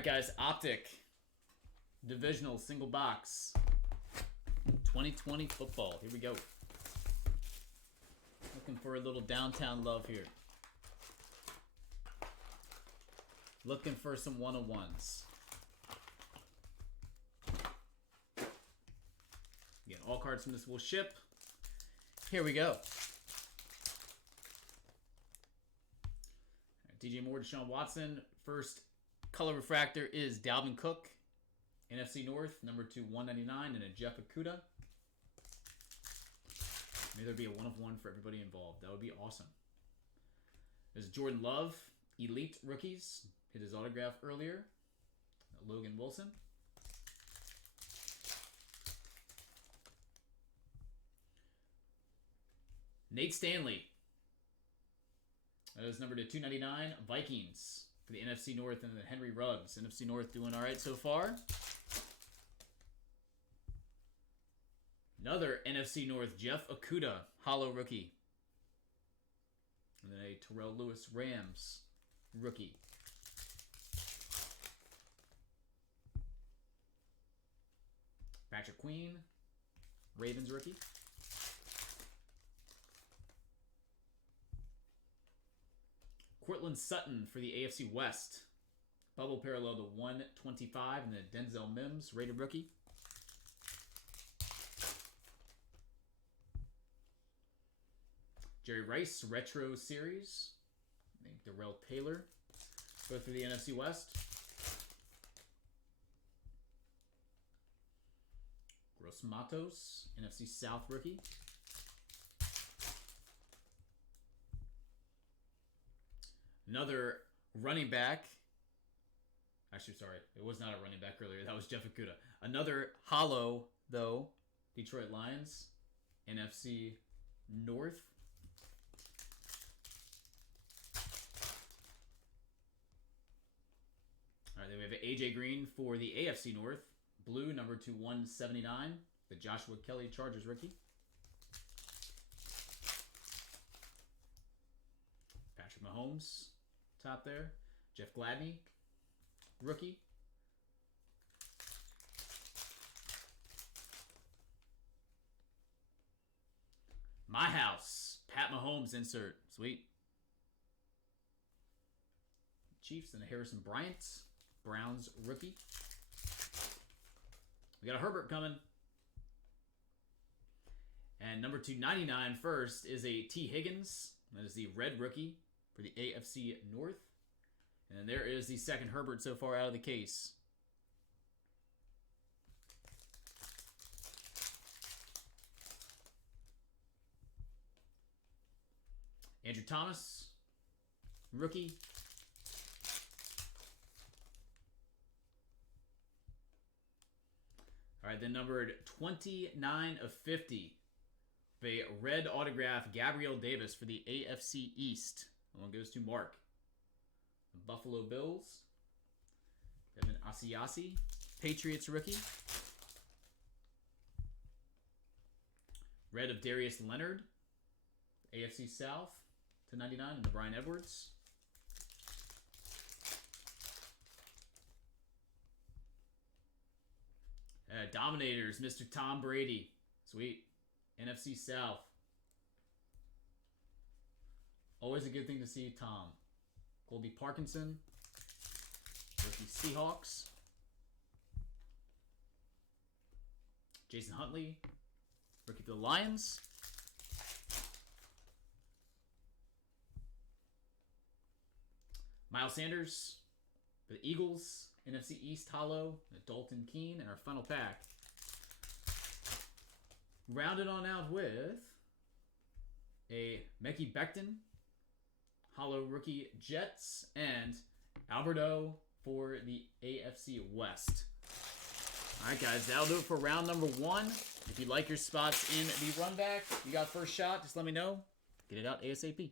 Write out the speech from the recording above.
right, guys. Optic. Divisional single box. 2020 football. Here we go. Looking for a little downtown love here. Looking for some 101s. Again, all cards from this will ship. Here we go. DJ Moore, Deshaun Watson. First color refractor is Dalvin Cook. NFC North, number 2/199, and a Jeff Okudah. Maybe there'd be a 1-of-1 for everybody involved. That would be awesome. There's Jordan Love, Elite Rookies. Hit his autograph earlier. Logan Wilson. Nate Stanley. That is number 299, Vikings for the NFC North, and then Henry Ruggs. NFC North doing all right so far. Another NFC North, Jeff Okudah, hollow rookie. And then a Terrell Lewis Rams rookie. Patrick Queen, Ravens rookie. Cortland Sutton for the AFC West. Bubble parallel to 125, and then Denzel Mims, rated rookie. Jerry Rice, Retro Series. I think Darrell Taylor, both for the NFC West. Gross Matos, NFC South rookie. Another running back. Actually, sorry. It was not a running back earlier. That was Jeff Okudah. Another hollow, though. Detroit Lions. NFC North. All right, then we have AJ Green for the AFC North. Blue, number 2/179. The Joshua Kelly Chargers rookie. Patrick Mahomes, top there. Jeff Gladney, rookie. My house, Pat Mahomes insert. Sweet. Chiefs and Harrison Bryant, Browns rookie. We got a Herbert coming. And number 299 first is a T. Higgins. That is the red rookie for the AFC North. And then there is the second Herbert so far out of the case. Andrew Thomas, rookie. All right, then numbered 29/50. A red autograph, Gabriel Davis for the AFC East. That one goes to Mark. The Buffalo Bills. Devin Asiasi, Patriots rookie. Red of Darius Leonard, AFC South /99, and the Brian Edwards. Dominators, Mr. Tom Brady. Sweet. NFC South. Always a good thing to see Tom. Colby Parkinson. Rookie Seahawks. Jason Huntley. Rookie for the Lions. Miles Sanders for the Eagles. NFC East hollow, Dalton Keene, and our final pack. Rounded on out with a Mekhi Becton, hollow rookie Jets, and Alberto for the AFC West. All right, guys, that'll do it for round number 1. If you like your spots in the run back, you got first shot, just let me know. Get it out ASAP.